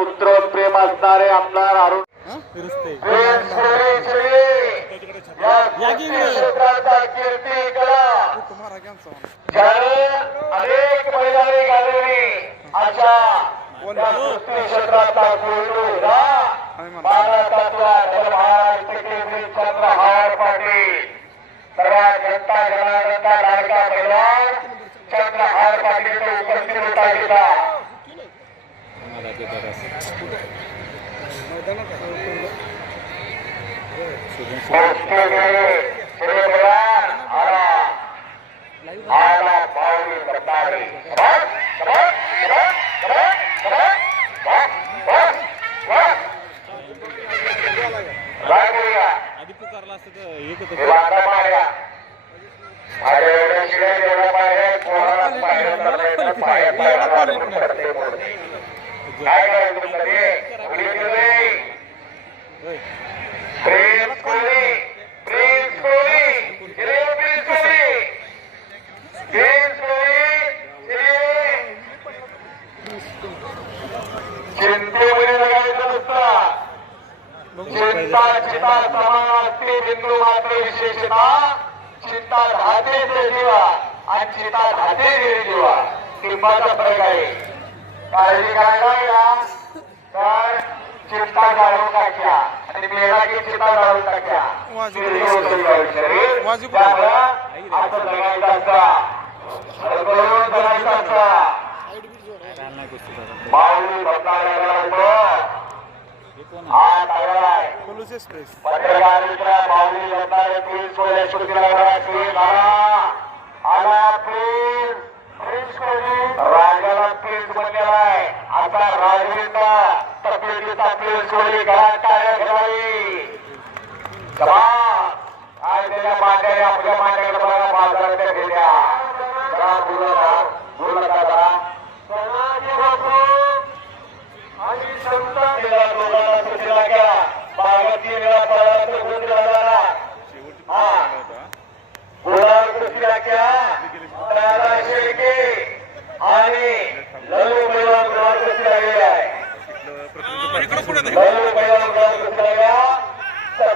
पुत्र प्रेम असणारे आमदार अरुण फिरस्ते प्रेम सुरेश्वरी या या की इकडे. क्षेत्राचा कीर्ती करा तुम्हाला कॅन्सर ज्याने अनेक मैदानी गाजवली अशा त्या कुस्ती क्षेत्राचा गुरु भारतातला महाराष्ट्र केंद्रीय चंद्रहार पाटील. सर्वात जनता जनार्दनचा लाडका पैलवान चंद्रहार पाटीलचे उपस्थित होता बस. राजूया. आधी पुकारला असतं एक हे प्रेम कोहली, प्रेम कोहली, प्रेम कोहली. प्रेम कोहली. चिंतेमध्ये लगायचं नसतं. चिंता चिता समान असते बिंदू मात्र विशेषता चिंता धाते ते जीवा आणि चिता धाते ते जीवा. किंमतचा आहे काळजी करायला या तर चिंता जाळून टाक्या आणि मेला की चिंता जाळून टाक्या असं जगायचं असतं हळूहळू जगायचं असतं नाही कुस्ती दादा माऊली बदलायला होतं हे कोण तयार आहे पोलीस कोले आता राजवीरचा तपलेलीचा प्लीज सोडली घरात टाळ्या काय त्याच्या मांड्याने आपल्या मांड्याकडे बघा बाजाराच्या घेत्या जरा बोलू नका बोलू नका जरा आणि संत केला दोघांना सुटीला केला बागाती वेळा